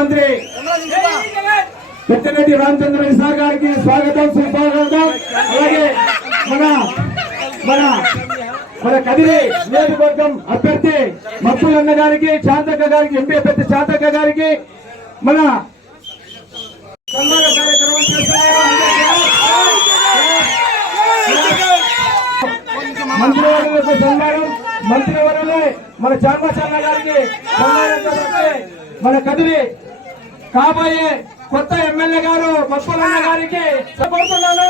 మంత్రి పెద్దరెడ్డి రామచంద్ర సార్ గారికి స్వాగతం సుస్వాగతం. అలాగే మన మన మన కదిరి నియోజకవర్గం అభ్యర్థి మప్పులన్న గారికి చాంతక్క గారికి ఎంపీ అభ్యర్థి చాంతక్క గారికి మన సన్మాన కార్యక్రమం మంత్రివర్యులకు సన్మానం మంత్రివర్యులే మన చామచన్న గారికి సన్మానంతో మన కదిరి కాబోయే కొత్త ఎమ్మెల్యే గారు మప్పులన్న గారికి సపోర్తున్నాను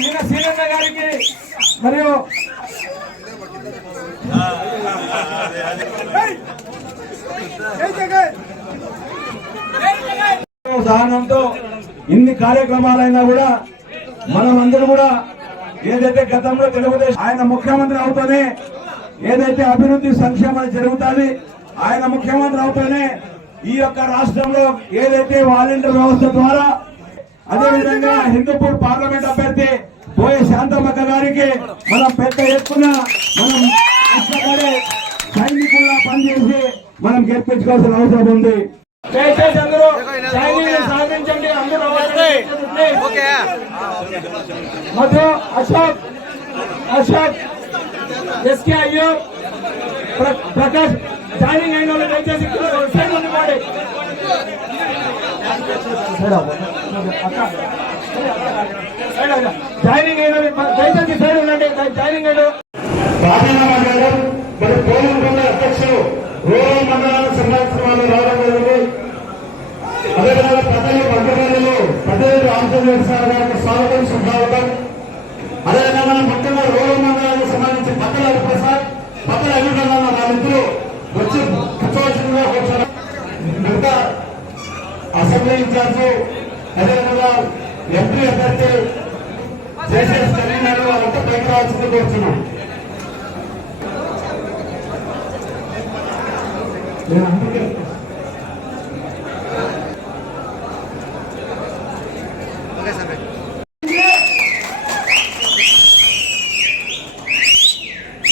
ఈయన సీనన్న గారికి మరియు సహనంతో ఇన్ని కార్యక్రమాలైనా కూడా మనం అందరూ కూడా ఏదైతే గతంలో తెలుగుదేశం ఆయన ముఖ్యమంత్రి అవుతానే ఏదైతే అభివృద్ధి సంక్షేమాలు జరుగుతుంది ఆయన ముఖ్యమంత్రి అవుతానే ఈ యొక్క రాష్ట్రంలో ఏదైతే వాలంటీర్ వ్యవస్థ ద్వారా అదేవిధంగా హిందూపూర్ పార్లమెంట్ అభ్యర్థి పోయే శాంతమ్మక్క గారికి మనం పెద్ద ఎత్తున మనం కష్టపడి సైనికుల్లా పనిచేసి మనం గెలిపించుకోవాల్సిన అవసరం ఉంది. దయచేసి అందరూ సైనికులు సాధించండి అందరూ మధు అశోక్ అశోక్ ఎస్కే అయ్యో ప్ర- ప్రకాష్ జాయినింగ్ అయిన వాళ్ళు దయచేసి సైడ్ ఉండిపోండి సైడ్ జాయినింగ్ అయిన దయచేసి సైడ్ ఉండండి. జాయినింగ్ అయిన మరి పోలింగ్ అధ్యక్షులు రూరల్ మండలానికి సంబంధించిన వాళ్ళు రావడం జరిగింది. అదేవిధంగా ప్రజలు మంత్రివర్యులు ప్రజలు రామచంద్ర సార్ గారికి స్వాగతం సుస్వాగతం. అదేవిధంగా మన ముఖ్యంగా రూరల్ మండలానికి సంబంధించి పక్కల ప్రసాద్ పక్కల అభివృద్ధి వాళ్ళిద్దరూ వచ్చి కూర్చోవలసిందిగా కూర్చోరు మిగతా అసెంబ్లీ ఇన్ఛార్జ్ అదేవిధంగా ఎంపీ అభ్యర్థి చేసే కన్వీనర్ వాళ్ళంతా పైకి రావాల్సింది కోరుతున్నాం నేను అందుకే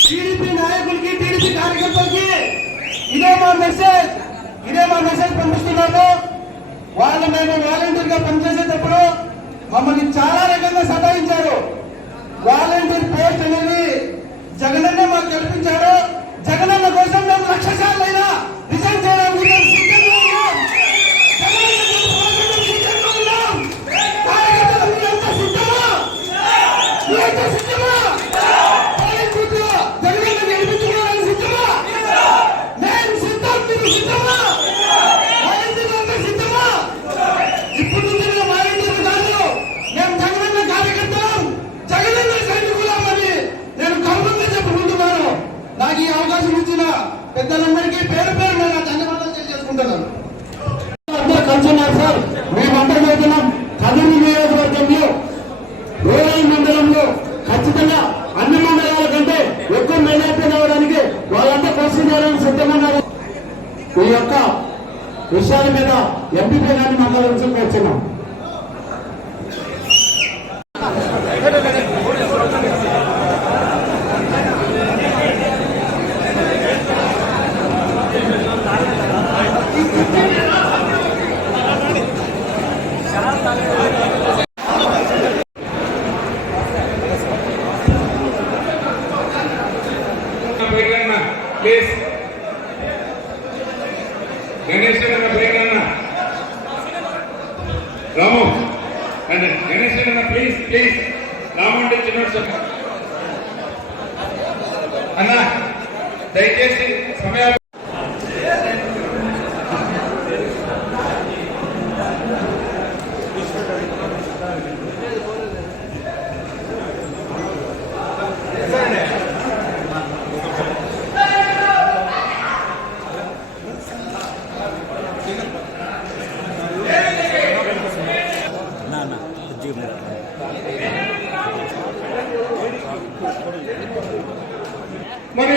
టీడీపీ నాయకులకి టీడీపీ కార్యకర్తలకి ఇదే మా మెసేజ్ ఇదే మా మెసేజ్ పంపిస్తున్నాము వాళ్ళు మేము వాలంటీర్గా పనిచేసేటప్పుడు మమ్మల్ని చాలా రకంగా సతాయించారు. వాలంటీర్ పోస్ట్ అనేది జగనన్న మాకు కల్పించారు జగనన్న కోసం మేము లక్ష సార్లు అయినా రిజైన్ చేయడానికి మేము సిద్ధంగా ఉన్నాం. జగనన్న కోసం మేము సిద్ధంగా ఉన్నాం. కార్యకర్తలు మీరంతా సిద్ధమా? మీరంతా సిద్ధమా? పాలకులు జగనన్న గెలిపించుకోవడానికి సిద్ధమా? నేను సిద్ధం, మీరు సిద్ధమా? వాలంటీర్లంతా సిద్ధమా? ఇప్పుడు నుంచి మేము వాలంటీర్లు కాదు. మేము జగనన్న కార్యకర్తలం. జగనన్న సైనికులమని నేను గర్వంగా చెప్పుకుంటున్నాను. నాకు ఈ అవకాశం ఇచ్చిన పెద్దలందరికీ పేరు పేరు నేను ధన్యవాదాలు తెలియజేసుకుంటున్నాను అందరూ కలిసి ఉన్నారు సార్ మేమందరం వెళ్తున్నాం కదిరి నియోజకవర్గంలో రూరల్ మండలంలో ఖచ్చితంగా అన్ని మండలాల కంటే ఎక్కువ మెజార్టీ రావడానికి వాళ్ళంతా కృషి చేయడానికి సిద్ధమన్నారు ఈ యొక్క విషయాల మీద ఎంపీపీ గారిని మాట్లాడాల్సి వచ్చినాం పేర్లన్న ప్లీజ్ గణేష్ అన్న? పేర్లన్న రాము. అండి గణేష్ అన్న ప్లీజ్ ప్లీజ్. రాము అంటే చిన్న అన్న దయచేసి సమయాలు మరి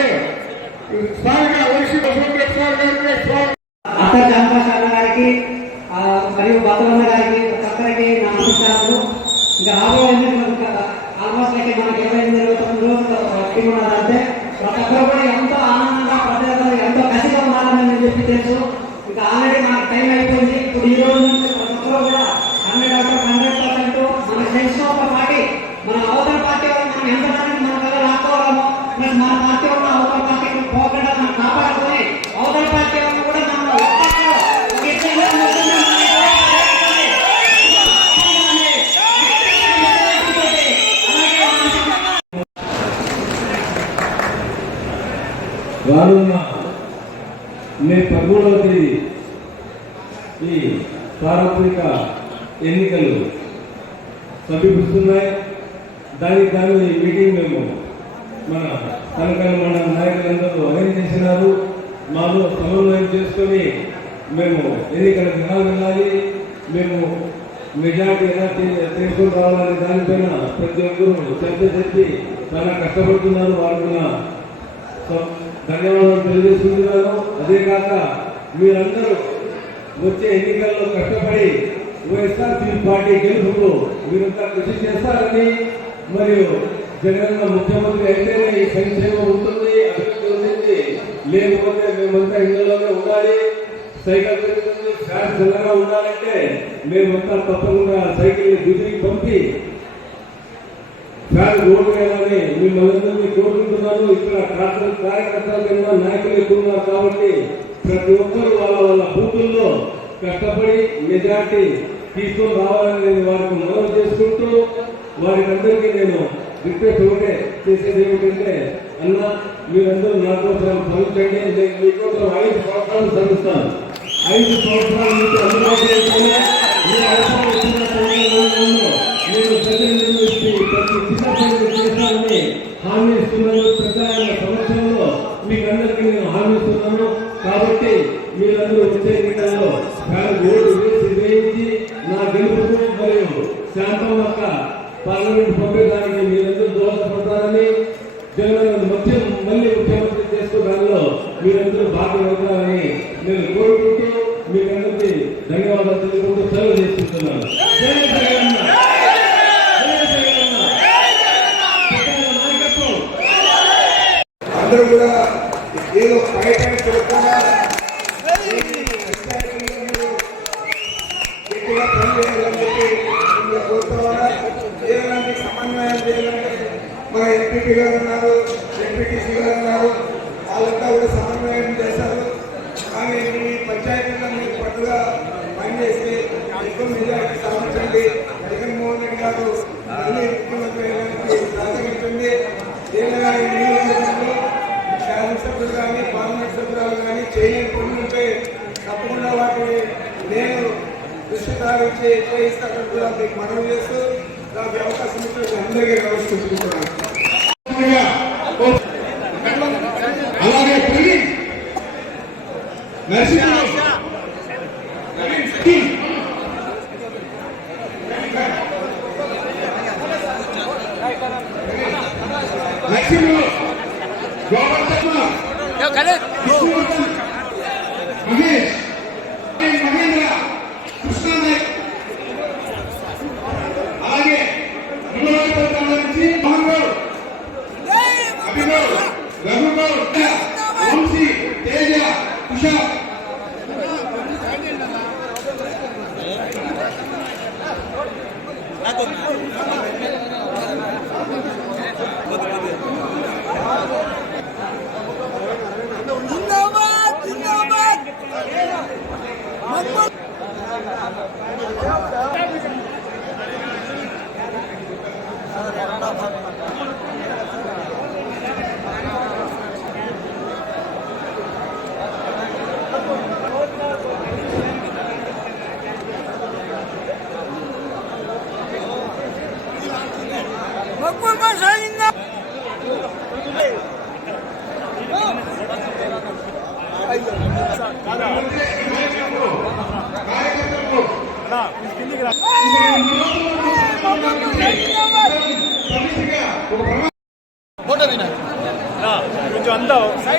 స్థానిక వైసీపీ అసోసియేట్ సార్ గారికి అత్త చంద్రశేఖర గారికి మరియు భద్రన్న గారికి ఒక్కొక్కరికి నా నమస్కారాలు. ఇంకా రాబోయే ఆల్మోస్ట్ అయితే మనకి ఇరవై ఎనిమిది ఇరవై తొమ్మిది రోజులు టీం ఉన్నదంటే ప్రతి ఒక్కరు కూడా ఎంతో ఆనందంగా ప్రజలు ఎంతో కసిగా ఉన్నారని చెప్పి తెలుసు. ఇంకా ఆల్రెడీ మనకు టైం అయిపోయింది. ఇప్పుడు ఈ రోజు నుంచి ప్రతి ఒక్కరు కూడా hundred out of hundred percent మనకు తెలిసిన ఒక పార్టీ మన అవతల పార్టీ వాళ్ళు మనం ఎంతమంది మన దగ్గర లాక్కోవాలమో ప్లస్ మన పార్టీ వాళ్ళు అవతల పార్టీకి పోకుండా మనం కాపాడుకొని అవతల పార్టీ వాళ్ళు కూడా మనం ఒక్కొక్కరు ఒక ఇద్దరు ముగ్గురు మన రానున్న మే పదమూడవ తేదీ ఈ సార్వత్రిక ఎన్నికలు సమీపిస్తున్నాయి. దానికి దాని ఈ మీటింగ్ మేము మన కనకాల మండల నాయకులందరూ అరేంజ్ చేసినారు. మాలో సమన్వయం చేసుకొని మేము ఎన్నికలకు ఎలా వెళ్ళాలి. మేము మెజార్టీ ఎలా తీ- తీసుకొని రావాలనే దానిపైన ప్రతి ఒక్కరూ చర్చ చెప్పి చాలా కష్టపడుతున్నారు. వారు కూడా ధన్యవాదాలు తెలియజేస్తున్నాను అదే కాక మీరందరూ వచ్చే ఎన్నికల్లో కష్టపడి వైఎస్ఆర్సీ పార్టీ గెలుపుకు మీరంతా కృషి చేస్తారని మరియు జగనన్న ముఖ్యమంత్రి అయితేనే ఈ సంక్షేమం ఉంటుంది అభివృద్ధి ఉంటుంది. లేకపోతే మేమంతా ఇళ్ళలోనే ఉండాలి సైకిల్ పెరుగుతుంది ఫ్యాన్ చల్లగా ఉండాలంటే మేమంతా తప్పకుండా సైకిల్ని దిగికి పంపి కానీ రోడ్డు వేయాలని మిమ్మల్ని అందరినీ కోరుకుంటున్నాను ఇక్కడ కార్య కార్యకర్తల కింద నాయకులు ఎక్కువ కాబట్టి ప్రతి ఒక్కరు వాళ్ళ వాళ్ళ బూతుల్లో కష్టపడి మెజార్టీ తీసుకొని రావాలని నేను వారికి మనవి చేసుకుంటూ వారికందరికీ నేను రిక్వెస్ట్ ఒకటే చేసేది ఏమిటంటే అన్న మీరందరూ నా కోసం శ్రమించండి. నేను మీకోసం ఐదు సంవత్సరాలు శ్రమిస్తాను. ఐదు సంవత్సరాలు మీకు అందుబాటులో చేసుకొని మీ నేను ప్రజలను ప్రతి చిన్న పనులు చేస్తానని హామీ ఇస్తున్నాను ప్రజల సంవత్సరంలో మీకు నేను హామీ ఇస్తున్నాను కాబట్టి మీరందరూ వచ్చే ఎన్నికల్లో ఓటు వేసి వేయించి నా గెలుపుకు మరియు పార్లమెంట్ పంపేదానికి మీరందరూ దోహదపడతారని జగన్ మధ్య మళ్ళీ ముఖ్యమంత్రి మీరందరూ భాగమవుతారని నేను కోరుకుంటూ మీకందరికీ ధన్యవాదాలు తెలుపుకుంటూ సెలవు చేసుకుంటున్నాను. అందరూ కూడా ఏదో బయట తిరగకుండా గట్టిగా పని చేయాలని చెప్పి మిమ్మల్ని కోరుకోవాలా చేయాలంటే సమన్వయం చేయాలంటే మన ఎంపీపీ గారు ఉన్నారు ఎంపీటీసీ గారు ఉన్నారు వాళ్ళంతా కూడా సమన్వయం చేశారు. కానీ మీ పంచాయతీలో మీరు పట్టుగా పనిచేసి ఎక్కువ సాధించండి జగన్మోహన్ రెడ్డి గారు మళ్ళీ ముఖ్యమంత్రి అయ్యడానికి సహకరించండి ఏదైనా ఈ నియోజకవర్గంలో శాసనసభ్యులు కానీ పార్లమెంట్ సభ్యురాలు కానీ చేయలేని పనులు ఉంటే తప్పకుండా వాటిని నేను దృష్టి సారించి చేయిస్తానని కూడా మీకు మనవి చేస్తూ నాకు అవకాశం ఇచ్చిన అందరికీ నమస్కరించుకుంటున్నాను అలాగే ప్రవీణ్. నరసింహరావు నరసింహరావు గోవర్ధన్ విష్ణువర్ధన్. మహేష్. మహేంద్ర. Oh,